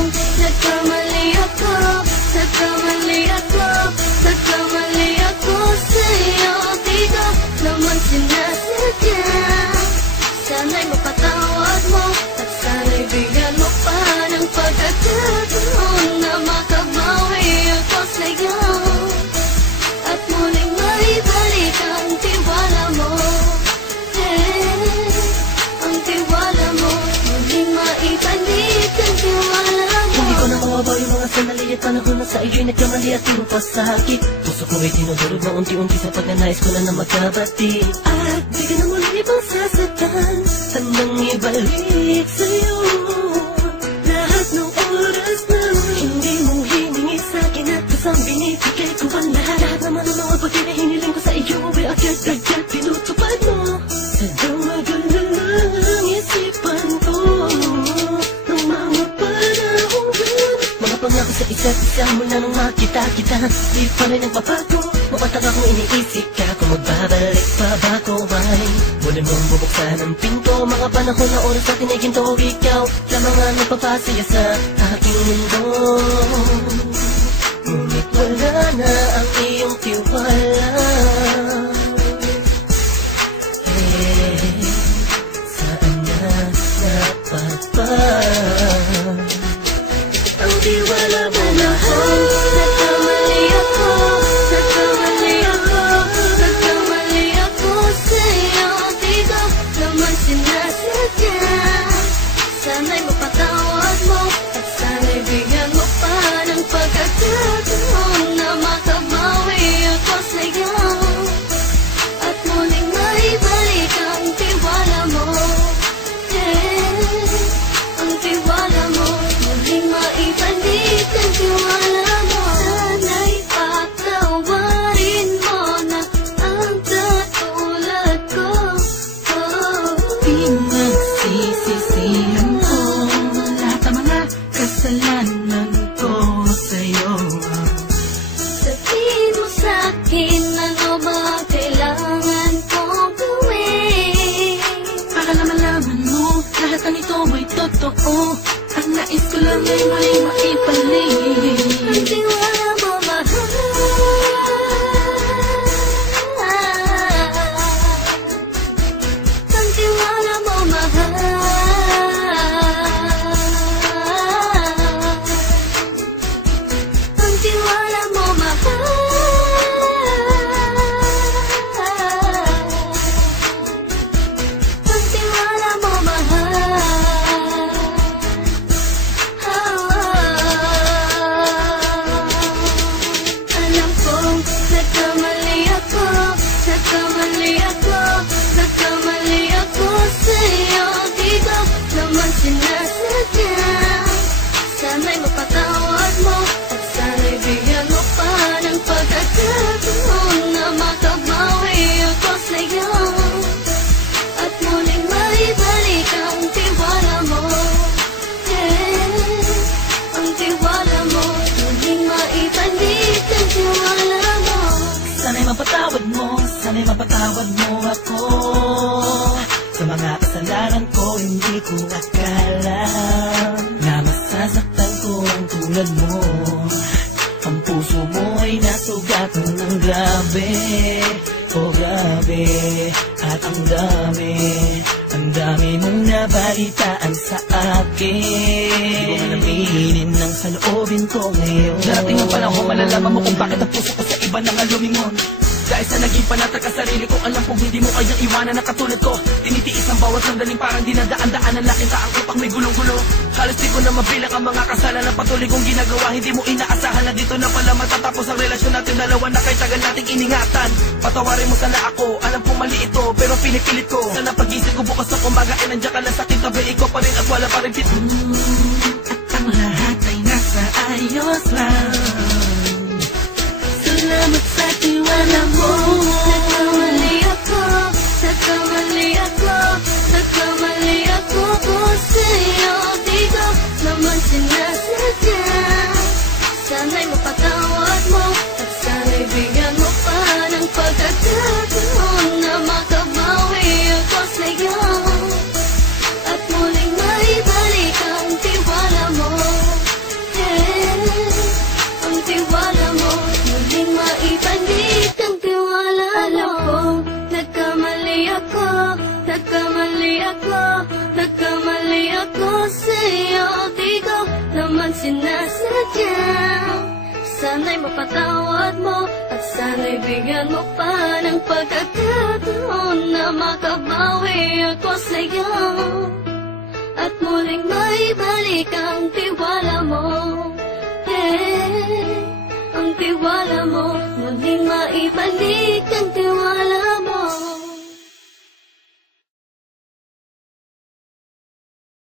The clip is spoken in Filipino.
pong nagkamali ako, nagkamali ako, nagkamali ako sa'yo. Di ko naman sinasadya. Sana'y mapatawad mo at sana'y bigyan mo pa ng pagkakataon na makabawi ako sa'yo at muling maibalik ang tiwala mo. Ang tiwala mo, muling maibalik ang tiwala mo. Hindi ko na mawabaw yung mga sandali at panahon na sa iyo'y nagkamali at di mo pa sakit. Puso ko ay tinudulog na unti-unti sa pagnanais ko na magkabati. At di ka na muli ibang sasaktan, handang ibalik sa'yo lahat ng oras na hindi mo hiningi sa'kin at kusang binibigay ko ang lahat naman ang mga pagkain na hiniling ko sa iyo ay agad-agad tinutupad mo. Sadyang magalang isipan ko ng mga panahon dyan. Mga pangako sa isa't isa mula nung makita kita, di pa rin nagpapago. Mapatag akong iniisip ka kung magbabalik pa ba ko ay muli mong bubuksan ang pinto. Mga panahon na oras na tiniginto, ikaw lamang ang nagpapasaya sa aking mundo. Ngunit wala na ang iyong tiwala. Saan na napapa ang tiwala mo mahal? Nagkamali ako, nagkamali ako, nagkamali ako sa'yo. Di ko naman sinasadya. Sana'y mapatawad mo at sana'y bigyan mo pa ng pagkakataon na makabawi ako sa'yo at muling maibalik ang tiwala mo. Ang tiwala mo, muling maibalik ang tiwala mo. Sana'y patawarin mo na ang katulad ko. Pinagsisisihan ko lahat ng mga kasalanan ko sa'yo. Sabihin mo sa'kin ano ba kailangan kong gawin Para na malaman mo lahat ng ito ay totoo. Ang nais ko lang ay muli maibalik ang tiwala mo, mahal. Ang tiwala mo, mahal. Ang tiwala mo, mahal. Ang tiwala mo, mahal. Alam kong nagkamali ako, nagkamali ako, nagkamali ako sa'yo. Di ko naman sinasadya. Sana'y mapatawad mo at sana'y bigyan mo pa ng pagkakataon na makabawi ako sa'yo at muling maibalik ang tiwala mo. Ang tiwala mo, muling maibalik ang tiwala mo. Sana'y mapatawad mo, sana'y mapatawad mo ako sa mga kasalanan ko. Hindi ko akala na masasaktan ko ang tulad mo. Ang puso mo ay nasugatan ng grabe, oh grabe. At ang dami mong nabalitaan sa akin. Di ko alaminin ng saloobin ko ngayon. Darating ang panahon, malalaman mo kung bakit ang puso ko sa iba nang alumingon. Dahil sa naging panatag ka sarili ko, alam kong hindi mo kayang iwanan na katulad ko. Tinitiis ang bawat sandaling parang dinadaan-daanan. Nakita ang utak may gulong-gulo. Halos di ko na mabilang ang mga kasalanan patuloy kong ginagawa. Hindi mo inaasahan na dito na pala matatapos ang relasyon natin dalawa na kay tagal nating iningatan. Patawarin mo sana ako, alam kong mali ito, pero pinipilit ko. Sana pag-isip ko bukas ng kumbaga ay nandiyan ka lang sa akin, tabi ikaw pa rin at wala pa rin fit. At ang lahat ay nasa ayos lang. Salamat sa tiwala mo. Nagkamali ako, nagkamali ako, nagkamali ako sa'yo. Di ko naman sinasadya. Sana'y mapatawad mo at sana'y bigyan mo pa ng pagkakataon na makabawi ako sa'yo at muling maibalik ang tiwala ako sa'yo, di ko naman sinasadya. Sana'y mapatawad mo at sana'y bigyan mo pa ng pagkakataon na makabawi ako sa'yo at muling maibalik ang tiwala mo. Ang tiwala mo, muling maibalik ang tiwala mo.